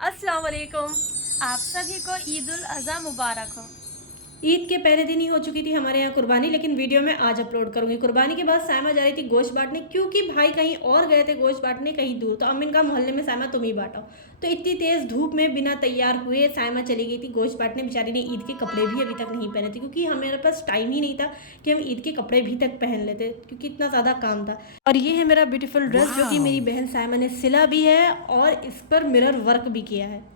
अस्सलाम वालेकुम। आप सभी को ईद उल अज़हा मुबारक हो। ईद के पहले दिन ही हो चुकी थी हमारे यहाँ कुर्बानी, लेकिन वीडियो में आज अपलोड करूंगी। कुर्बानी के बाद साइमा जा रही थी गोश्त बांटने, क्योंकि भाई कहीं और गए थे गोश्त बांटने कहीं दूर। तो अम्मी का मोहल्ले में साइमा तुम ही बांटो। तो इतनी तेज़ धूप में बिना तैयार हुए साइमा चली गई थी गोश्त बांटने। बेचारी ने ईद के कपड़े भी अभी तक नहीं पहने थे, क्योंकि हमारे पास टाइम ही नहीं था कि हम ईद के कपड़े भी तक पहन लेते, क्योंकि इतना ज़्यादा काम था। और ये है मेरा ब्यूटीफुल ड्रेस, जो कि मेरी बहन साइमा ने सिला भी है और इस पर मिरर वर्क भी किया है।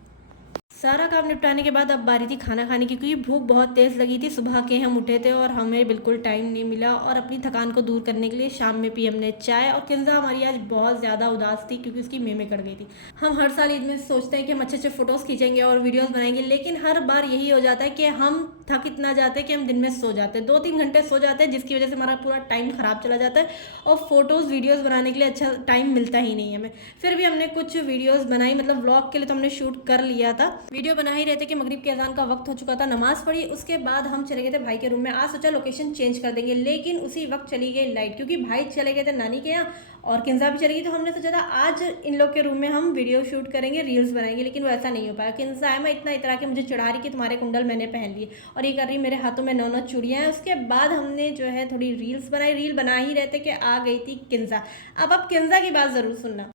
सारा काम निपटाने के बाद अब बारी थी खाना खाने की, क्योंकि भूख बहुत तेज़ लगी थी। सुबह के हम उठे थे और हमें बिल्कुल टाइम नहीं मिला। और अपनी थकान को दूर करने के लिए शाम में पी हमने चाय। और किंजा हमारी आज बहुत ज़्यादा उदास थी, क्योंकि उसकी मेमे कट गई थी। हम हर साल ईद में सोचते हैं कि हम अच्छे अच्छे फ़ोटोज़ खींचेंगे और वीडियोज़ बनाएंगे, लेकिन हर बार यही हो जाता है कि हम थक इतना जाते हैं कि हम दिन में सो जाते हैं, 2-3 घंटे सो जाते हैं, जिसकी वजह से हमारा पूरा टाइम ख़राब चला जाता है और फ़ोटोज़ वीडियोज़ बनाने के लिए अच्छा टाइम मिलता ही नहीं है हमें। फिर भी हमने कुछ वीडियोज़ बनाई, मतलब व्लॉग के लिए तो हमने शूट कर लिया था। वीडियो बना ही रहे थे कि मगरिब के अजान का वक्त हो चुका था, नमाज़ पढ़ी। उसके बाद हम चले गए थे भाई के रूम में। आज सोचा लोकेशन चेंज कर देंगे, लेकिन उसी वक्त चली गई लाइट, क्योंकि भाई चले गए थे नानी के यहाँ और किंजा भी चली गई। तो हमने सोचा था आज इन लोग के रूम में हम वीडियो शूट करेंगे, रील्स बनाएंगे, लेकिन वो ऐसा नहीं हो पाया। किंजा मैं इतना इतरा के मुझे चिढ़ा रही कि तुम्हारे कुंडल मैंने पहन लिए, और ये कर रही मेरे हाथों में 9 चूड़ियाँ हैं। उसके बाद हमने जो है थोड़ी रील्स बनाई। रील बना ही रहते कि आ गई थी किंजा। अब किंजा की बात ज़रूर सुनना।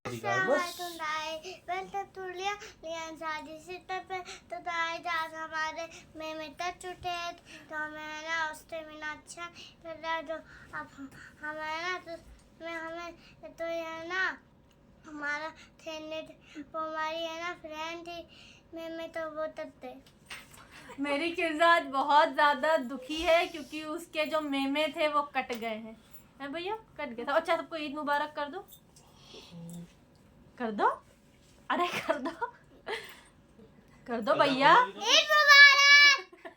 हमारे में चुटे तो हमें ना उससे बिना अच्छा तो अब हमें ना तो हमें तो ये ना हमारा थे वो हमारी है ना फ्रेंड थी मैं तो वो तब थे। मेरी किंजा आज बहुत ज़्यादा दुखी है, क्योंकि उसके जो मेमे थे वो कट गए हैं। है भैया, कट गए था। अच्छा, सबको ईद मुबारक कर दो, कर दो, अरे कर दो, कर दो भैया। ईद मुबारक।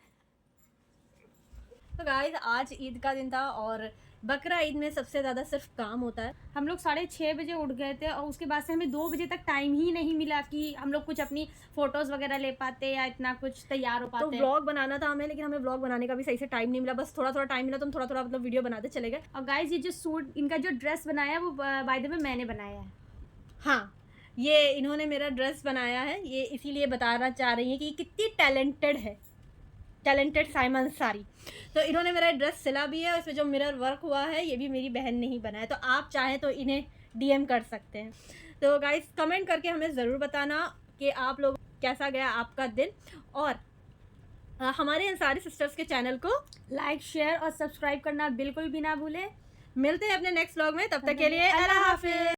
तो गाइस, आज ईद का दिन था और बकरा ईद में सबसे ज़्यादा सिर्फ काम होता है। हम लोग 6:30 बजे उठ गए थे और उसके बाद से हमें 2 बजे तक टाइम ही नहीं मिला कि हम लोग कुछ अपनी फ़ोटोज़ वगैरह ले पाते या इतना कुछ तैयार हो तो पाते। व्लॉग बनाना था हमें, लेकिन हमें व्लॉग बनाने का भी सही से टाइम नहीं मिला। बस थोड़ा थोड़ा टाइम मिला तो हम थोड़ा थोड़ा मतलब वीडियो बनाते चले गए। और गाइस, ये जो सूट, इनका जो ड्रेस बनाया है वो बाय द वे मैंने बनाया है। हाँ, ये इन्होंने मेरा ड्रेस बनाया है। ये इसीलिए बताना चाह रही हैं कि कितनी टैलेंटेड है, टैलेंटेड साइमा अंसारी। तो इन्होंने मेरा ड्रेस सिला भी है, उसमें जो मिरर वर्क हुआ है ये भी मेरी बहन ने ही बनाया। तो आप चाहें तो इन्हें डीएम कर सकते हैं। तो गाइस, कमेंट करके हमें ज़रूर बताना कि आप लोग कैसा गया आपका दिन। और हमारे अंसारी सिस्टर्स के चैनल को लाइक, शेयर और सब्सक्राइब करना बिल्कुल भी ना भूलें। मिलते हैं अपने नेक्स्ट व्लॉग में। तब तक के लिए अल्लाह हाफिज़।